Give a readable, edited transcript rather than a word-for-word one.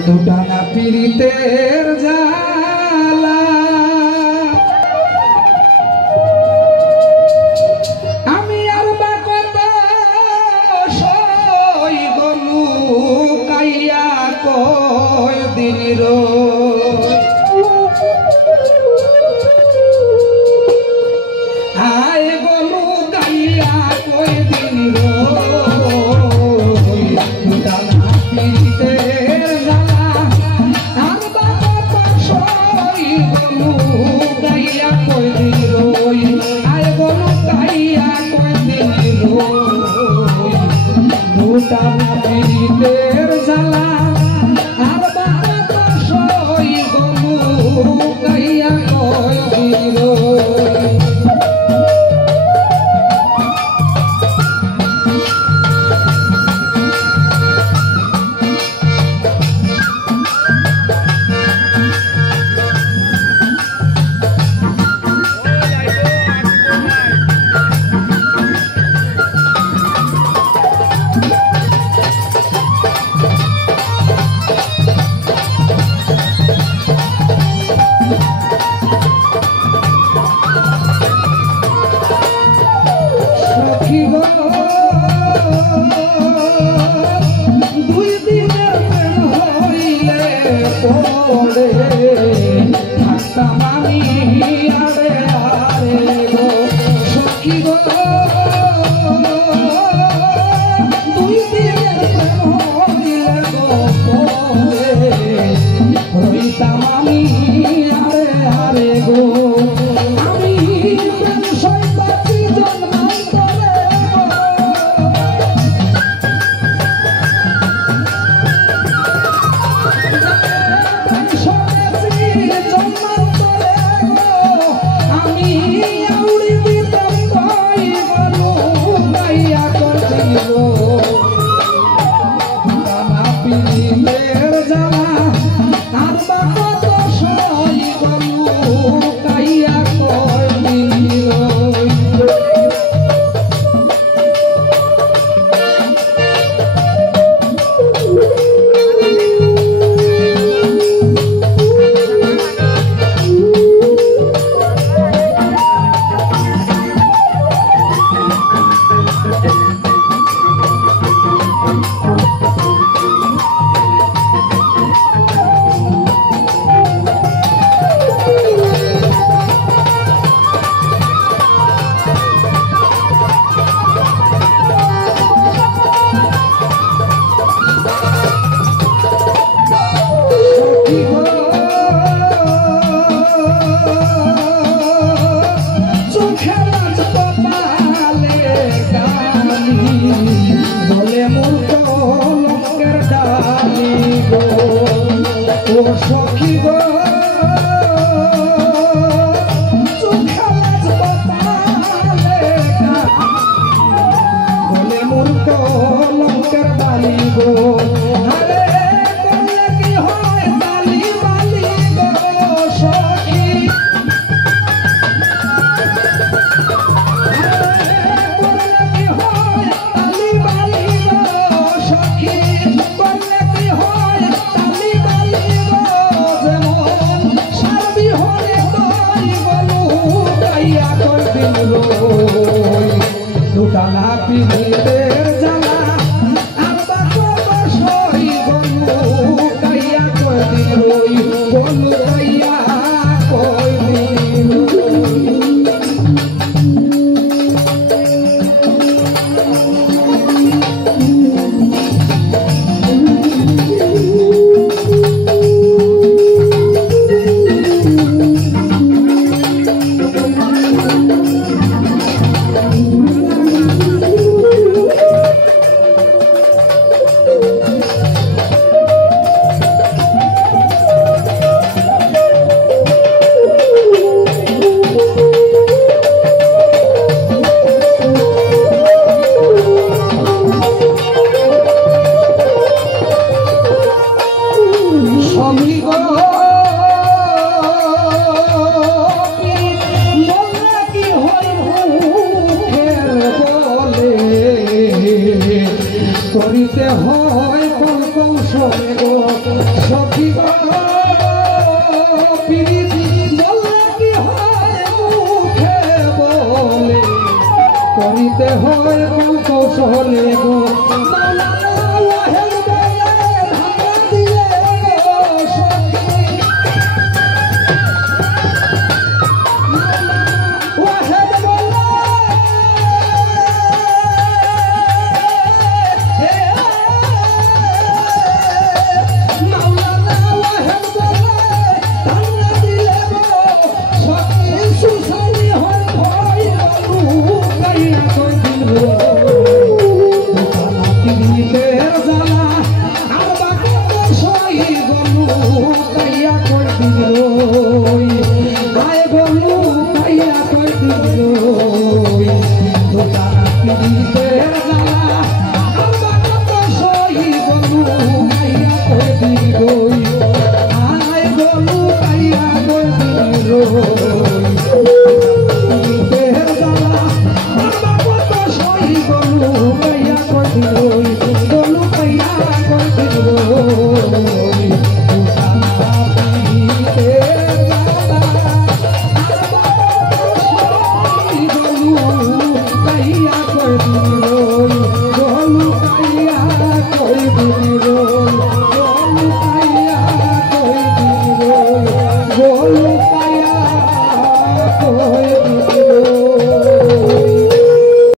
দুটানা পীড়িতের জ্বালা আমি আর বা কত সই গলু কাইয়া কয় দিন আয় গলু কাইয়া কয় দিন দুটানা পীড়িতের জ্বালা আর বা কত সই গলু কাইয়া কয় দিন আয় গলু কাইয়া কয় দিন দুটানা পীড়িতের জ্বালা আর বা কত সই গলু কাইয়া কয় দিন দুই দিনের প্রেম হইলে পড়ে থাকতাম আমি আরে আরে গো সখী গো দুই দিনের প্রেম হইলে গো পড়ে রইতাম আমি আরে আরে গো আমি প্রেম সইবাতি জন্মাই করে সখী গো চোখালাজ কপালে বলে মূর্খ লঙ্কের বালি গো আরে বললে কি হয় বালি বালি গো সখী বললে কি হয় বালি বালি গো সখী বললে কি হয় বালি বালি যেমন সখী গো পিরিতি বললে কি হয় মুখে বলে করিতে হয় কৌশলে গো Golu, kaya koi bigro.